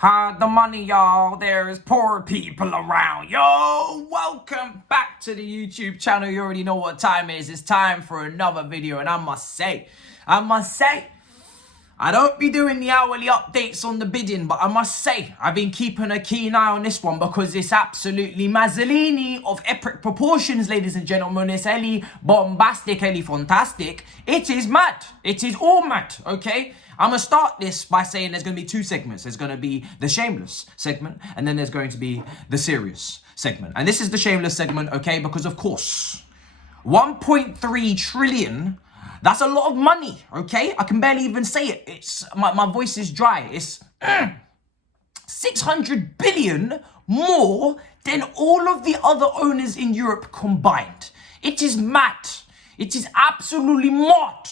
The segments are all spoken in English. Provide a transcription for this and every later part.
Hide the money, y'all. There's poor people around. Yo, welcome back to the YouTube channel. You already know what time it is. It's time for another video. And I must say, I don't be doing the hourly updates on the bidding, but I must say, I've been keeping a keen eye on this one because it's absolutely Mazzolini of epic proportions, ladies and gentlemen. It's Ellie bombastic, Ellie fantastic. It is mad. It is all mad, okay? I'm going to start this by saying there's going to be two segments. There's going to be the shameless segment, and then there's going to be the serious segment. And this is the shameless segment, okay? Because, of course, 1.3 trillion... that's a lot of money, okay? I can barely even say it. It's my voice is dry. It's 600 billion more than all of the other owners in Europe combined. It is mad. It is absolutely mad.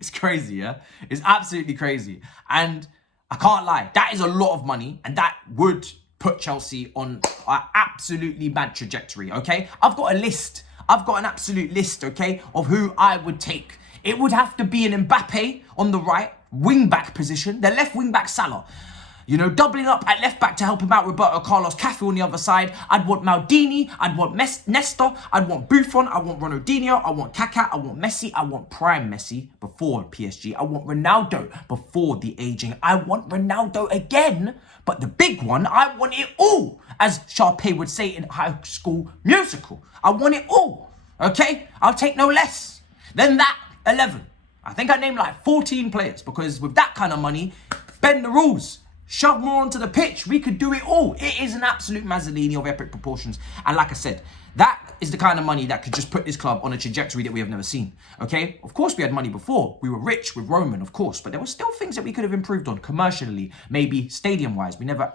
It's crazy, yeah? It's absolutely crazy. And I can't lie, that is a lot of money, and that would put Chelsea on an absolutely mad trajectory, okay? I've got a list. I've got an absolute list, okay, of who I would take. It would have to be an Mbappe on the right, wing-back position. The left wing-back Salah. You know, doubling up at left-back to help him out, Roberto Carlos Cafu on the other side. I'd want Maldini. I'd want Nesta. I'd want Buffon. I want Ronaldinho. I want Kaká. I want Messi. I want prime Messi before PSG. I want Ronaldo before the aging. I want Ronaldo again. But the big one, I want it all. As Sharpay would say in High School Musical. I want it all. Okay? I'll take no less than that 11. I think I named like 14 players because with that kind of money, bend the rules. Shove more onto the pitch. We could do it all. It is an absolute Mazzolini of epic proportions. And like I said, that is the kind of money that could just put this club on a trajectory that we have never seen. Okay? Of course, we had money before. We were rich with Roman, of course. But there were still things that we could have improved on commercially. Maybe stadium-wise. We never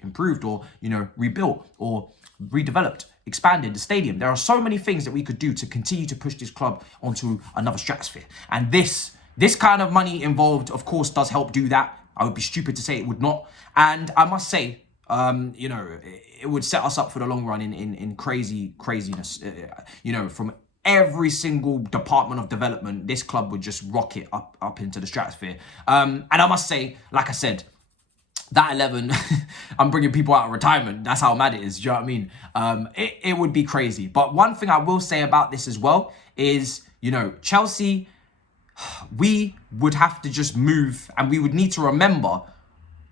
improved or, you know, rebuilt or redeveloped, expanded the stadium. There are so many things that we could do to continue to push this club onto another stratosphere. And this kind of money involved, of course, does help do that. I would be stupid to say it would not. And I must say, you know, it would set us up for the long run in craziness. You know, from every single department of development, this club would just rocket up into the stratosphere. And I must say, like I said, that 11, I'm bringing people out of retirement. That's how mad it is. Do you know what I mean? It would be crazy. But one thing I will say about this as well is, you know, Chelsea, we would have to just move, and we would need to remember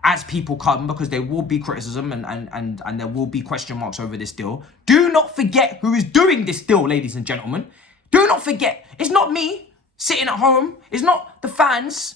as people come, because there will be criticism and there will be question marks over this deal. Do not forget who is doing this deal, ladies and gentlemen. Do not forget. It's not me sitting at home. It's not the fans.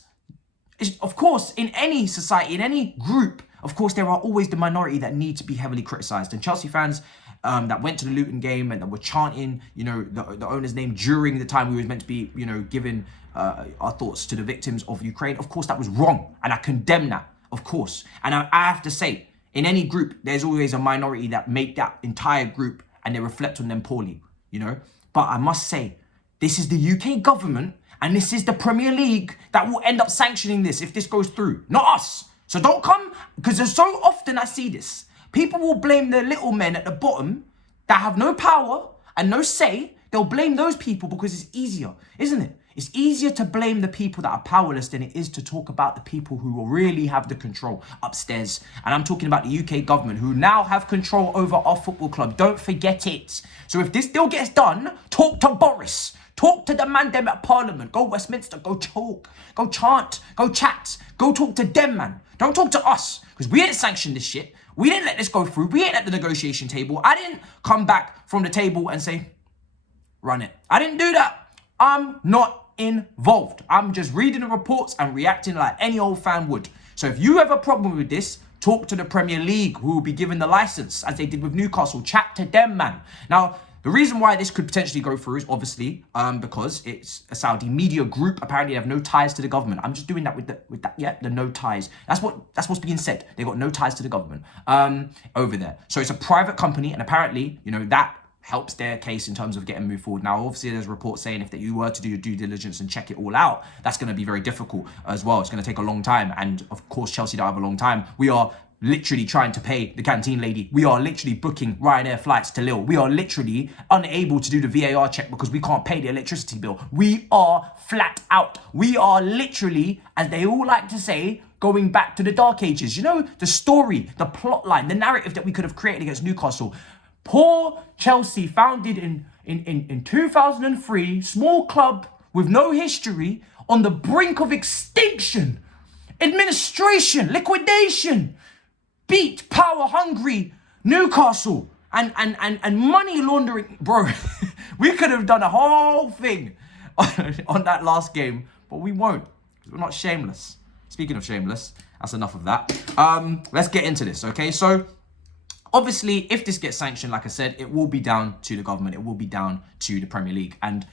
It's, of course, in any society, in any group, of course, there are always the minority that need to be heavily criticised. And Chelsea fans that went to the Luton game and that were chanting, you know, the owner's name during the time we were meant to be, you know, giving our thoughts to the victims of Ukraine. Of course, that was wrong. And I condemn that, of course. And I have to say, in any group, there's always a minority that make that entire group and they reflect on them poorly, you know. But I must say, this is the UK government and this is the Premier League that will end up sanctioning this if this goes through, not us. So don't come, because there's so often I see this. People will blame the little men at the bottom that have no power and no say. They'll blame those people because it's easier, isn't it? It's easier to blame the people that are powerless than it is to talk about the people who will really have the control upstairs. And I'm talking about the UK government who now have control over our football club. Don't forget it. So if this deal gets done, talk to Boris. Talk to the man them at Parliament. Go Westminster. Go talk. Go chant. Go chat. Go talk to them, man. Don't talk to us. Because we didn't sanction this shit. We didn't let this go through. We ain't at the negotiation table. I didn't come back from the table and say, run it. I didn't do that. I'm not involved. I'm just reading the reports and reacting like any old fan would. So if you have a problem with this, talk to the Premier League, who will be given the license, as they did with Newcastle. Chat to them, man. Now, the reason why this could potentially go through is obviously because it's a Saudi media group. Apparently, they have no ties to the government. I'm just doing that with that. Yeah, the no ties. That's what's being said. They got no ties to the government over there. So it's a private company, and apparently, you know, that helps their case in terms of getting moved forward. Now, obviously, there's reports saying if you were to do your due diligence and check it all out, that's going to be very difficult as well. It's going to take a long time, and of course, Chelsea don't have a long time. We are literally trying to pay the canteen lady. We are literally booking Ryanair flights to Lille. We are literally unable to do the VAR check because we can't pay the electricity bill. We are flat out. We are literally, as they all like to say, going back to the dark ages. You know, the story, the plot line, the narrative that we could have created against Newcastle. Poor Chelsea, founded in 2003, small club with no history, on the brink of extinction, administration, liquidation, beat power-hungry Newcastle, and money laundering. Bro, we could have done a whole thing on that last game, but we won't, because we're not shameless. Speaking of shameless, that's enough of that. Let's get into this, okay? So, obviously, if this gets sanctioned, like I said, it will be down to the government. It will be down to the Premier League. And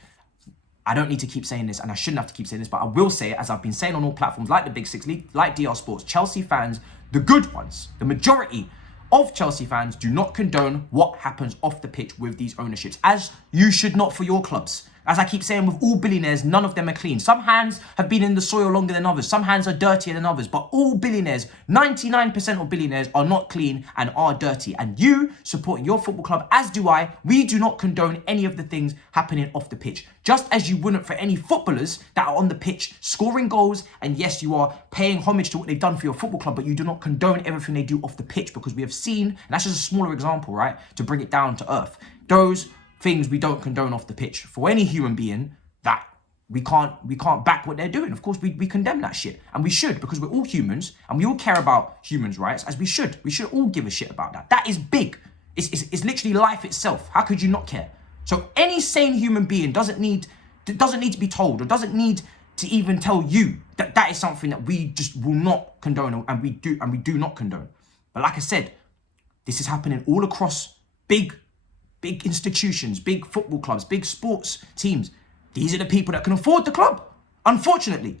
I don't need to keep saying this, and I shouldn't have to keep saying this, but I will say it, as I've been saying on all platforms like the Big Six League, like DR Sports. Chelsea fans, the good ones, the majority of Chelsea fans, do not condone what happens off the pitch with these ownerships, as you should not for your clubs. As I keep saying, with all billionaires, none of them are clean. Some hands have been in the soil longer than others. Some hands are dirtier than others. But all billionaires, 99% of billionaires, are not clean and are dirty. And you, supporting your football club, as do I, we do not condone any of the things happening off the pitch. Just as you wouldn't for any footballers that are on the pitch scoring goals. And yes, you are paying homage to what they've done for your football club, but you do not condone everything they do off the pitch, because we have seen, and that's just a smaller example, right, to bring it down to earth, those things we don't condone off the pitch. For any human being, that we can't back what they're doing. Of course, we condemn that shit, and we should, because we're all humans and we all care about humans' rights, as we should. We should all give a shit about that. That is big. It's literally life itself. How could you not care? So any sane human being doesn't need to be told, or doesn't need to even tell you that that is something that we just will not condone, and we do not condone. But like I said, this is happening all across big institutions, big football clubs, big sports teams. These are the people that can afford the club. Unfortunately,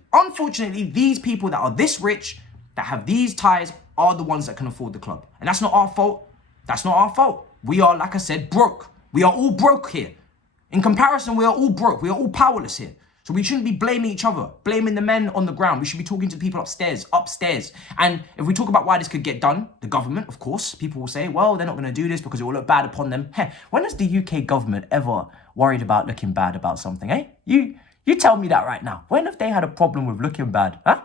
these people that are this rich, that have these ties, are the ones that can afford the club. And that's not our fault. That's not our fault. We are, like I said, broke. We are all broke here. In comparison, we are all broke. We are all powerless here. So we shouldn't be blaming each other, blaming the men on the ground. We should be talking to the people upstairs. And if we talk about why this could get done, the government, of course, people will say, well, they're not going to do this because it will look bad upon them. Hey, when has the UK government ever worried about looking bad about something, eh? You tell me that right now. When have they had a problem with looking bad? Huh?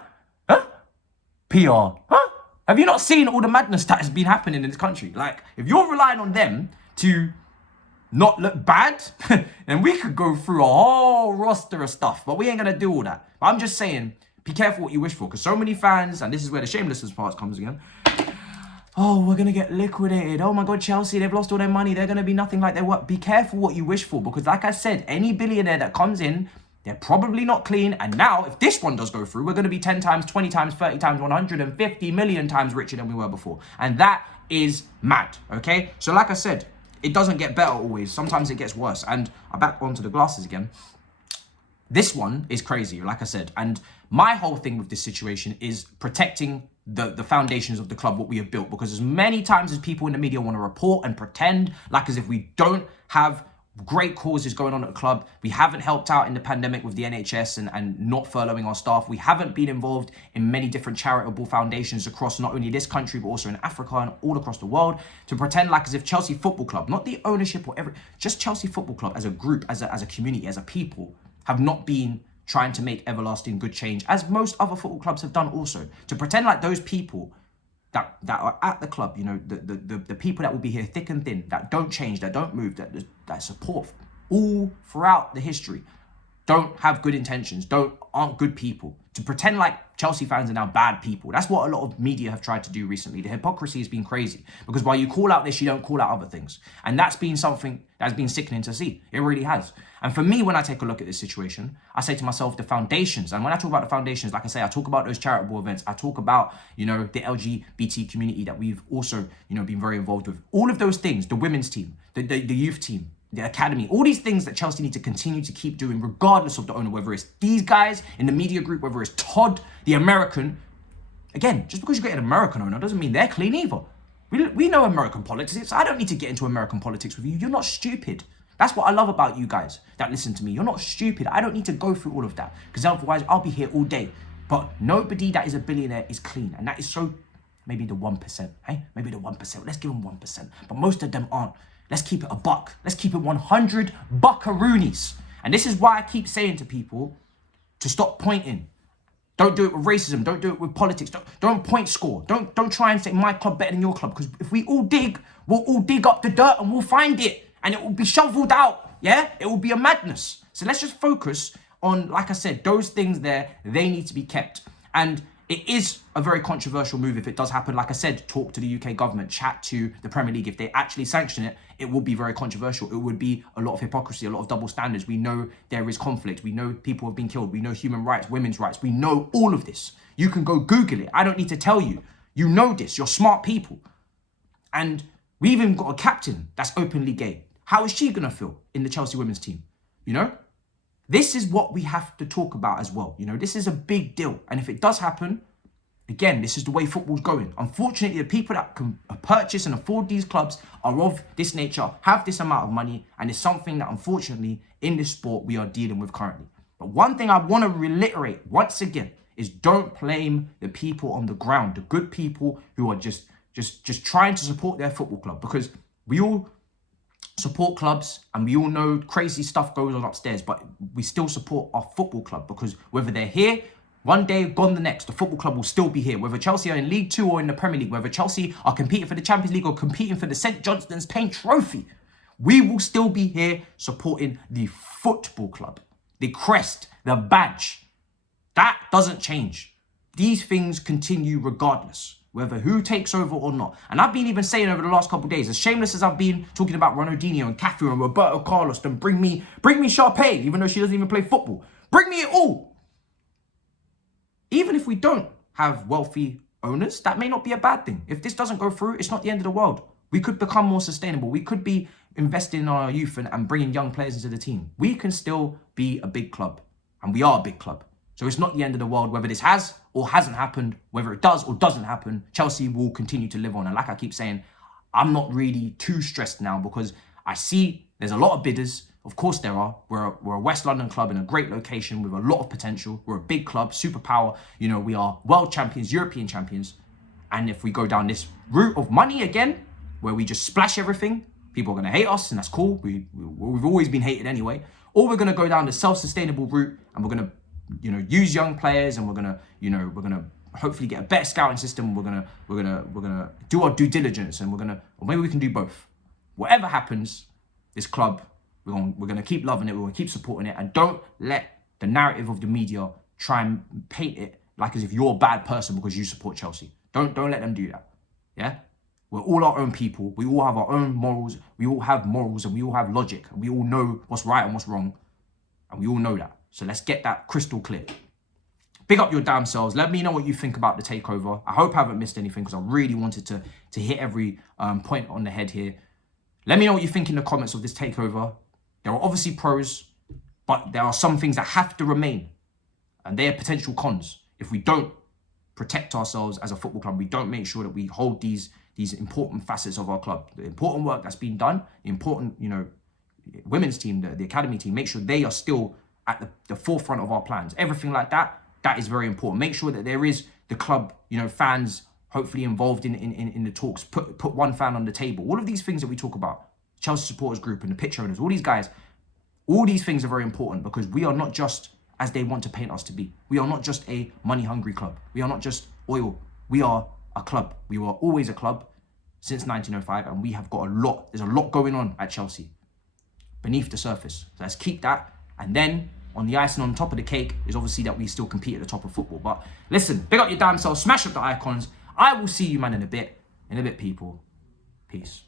PR? Huh? Have you not seen all the madness that has been happening in this country? Like, if you're relying on them to not look bad, then we could go through a whole roster of stuff, but we ain't gonna do all that. But I'm just saying, be careful what you wish for, because so many fans, and this is where the shamelessness part comes again. Oh, we're gonna get liquidated. Oh my God, Chelsea, they've lost all their money. They're gonna be nothing like they were. Be careful what you wish for, because like I said, any billionaire that comes in, they're probably not clean. And now, if this one does go through, we're gonna be 10 times, 20 times, 30 times, 150 million times richer than we were before. And that is mad, okay? So like I said, it doesn't get better always. Sometimes it gets worse. And I'm back onto the glasses again. This one is crazy, like I said. And my whole thing with this situation is protecting the foundations of the club, what we have built. Because as many times as people in the media want to report and pretend like as if we don't have great causes going on at the club, we haven't helped out in the pandemic with the NHS and not furloughing our staff, we haven't been involved in many different charitable foundations across not only this country but also in Africa and all across the world, to pretend like as if Chelsea Football Club, not the ownership or just Chelsea Football Club as a group, as a community, as a people, have not been trying to make everlasting good change, as most other football clubs have done also. To pretend like those people that are at the club, you know, the people that will be here thick and thin, that don't change, that don't move, that support all throughout the history, don't have good intentions, aren't good people. To pretend like Chelsea fans are now bad people. That's what a lot of media have tried to do recently. The hypocrisy has been crazy, because while you call out this, you don't call out other things. And that's been something that's been sickening to see. It really has. And for me, when I take a look at this situation, I say to myself, the foundations, and when I talk about the foundations, like I say, I talk about those charitable events. I talk about, you know, the LGBT community that we've also, you know, been very involved with. All of those things, the women's team, the youth team, the academy, all these things that Chelsea need to continue to keep doing, regardless of the owner, whether it's these guys in the media group, whether it's Todd, the American. Again, just because you get an American owner doesn't mean they're clean either. We know American politics. I don't need to get into American politics with you. You're not stupid. That's what I love about you guys that listen to me. You're not stupid. I don't need to go through all of that, because otherwise I'll be here all day. But nobody that is a billionaire is clean. And that is so Maybe the 1%, hey? Maybe the 1%. Let's give them 1%. But most of them aren't. Let's keep it a buck. Let's keep it 100 buckaroonies. And this is why I keep saying to people to stop pointing. Don't do it with racism. Don't do it with politics. Don't point score. Don't try and say my club better than your club. Because if we all dig, we'll all dig up the dirt and we'll find it. And it will be shoveled out. Yeah? It will be a madness. So let's just focus on, like I said, those things there, they need to be kept. And it is a very controversial move if it does happen. Like I said, talk to the UK government, chat to the Premier League. If they actually sanction it, it will be very controversial. It would be a lot of hypocrisy, a lot of double standards. We know there is conflict. We know people have been killed. We know human rights, women's rights. We know all of this. You can go Google it. I don't need to tell you. You know this. You're smart people. And we even got a captain that's openly gay. How is she going to feel in the Chelsea women's team? You know? This is what we have to talk about as well. You know, this is a big deal. And if it does happen, again, this is the way football's going. Unfortunately, the people that can purchase and afford these clubs are of this nature, have this amount of money, and it's something that, unfortunately, in this sport, we are dealing with currently. But one thing I want to reiterate once again is don't blame the people on the ground, the good people who are just trying to support their football club, because we all support clubs and we all know crazy stuff goes on upstairs, but we still support our football club, because whether they're here one day, gone the next, the football club will still be here. Whether Chelsea are in League 2 or in the Premier League, whether Chelsea are competing for the Champions League or competing for the St. Johnstone's Paint Trophy, we will still be here supporting the football club, the crest, the badge. That doesn't change. These things continue regardless, whether who takes over or not. And I've been even saying over the last couple of days, as shameless as I've been talking about Ronaldinho and Cafu and Roberto Carlos, then bring me Sharpay, even though she doesn't even play football. Bring me it all. Even if we don't have wealthy owners, that may not be a bad thing. If this doesn't go through, it's not the end of the world. We could become more sustainable. We could be investing in our youth and bringing young players into the team. We can still be a big club, and we are a big club. So it's not the end of the world. Whether this has or hasn't happened, whether it does or doesn't happen, Chelsea will continue to live on. And like I keep saying, I'm not really too stressed now, because I see there's a lot of bidders. Of course there are. We're a West London club in a great location with a lot of potential. We're a big club, superpower. You know, we are world champions, European champions. And if we go down this route of money again, where we just splash everything, people are going to hate us, and that's cool. We've always been hated anyway. Or we're going to go down the self-sustainable route, and we're going to, you know, use young players, and we're going to hopefully get a better scouting system. We're gonna do our due diligence, and or maybe we can do both. Whatever happens, this club, we're gonna keep loving it. We're gonna keep supporting it, and don't let the narrative of the media try and paint it like as if you're a bad person because you support Chelsea. Don't let them do that. Yeah, we're all our own people. We all have our own morals. We all have morals, and we all have logic, and we all know what's right and what's wrong, and we all know that. So let's get that crystal clear. Big up your damn selves. Let me know what you think about the takeover. I hope I haven't missed anything, because I really wanted to hit every point on the head here. Let me know what you think in the comments of this takeover. There are obviously pros, but there are some things that have to remain, and they are potential cons. If we don't protect ourselves as a football club, we don't make sure that we hold these important facets of our club, the important work that's been done, the important, you know, women's team, the academy team, make sure they are still at the forefront of our plans. Everything like that, that is very important. Make sure that there is the club, you know, fans hopefully involved in the talks. Put one fan on the table. All of these things that we talk about, Chelsea supporters group and the pitch owners, all these guys, all these things are very important, because we are not just as they want to paint us to be. We are not just a money-hungry club. We are not just oil. We are a club. We were always a club since 1905, and we have got there's a lot going on at Chelsea beneath the surface. So let's keep that. And then on the icing on top of the cake is obviously that we still compete at the top of football. But listen, big up your damn self, smash up the icons. I will see you, man, in a bit, people. Peace.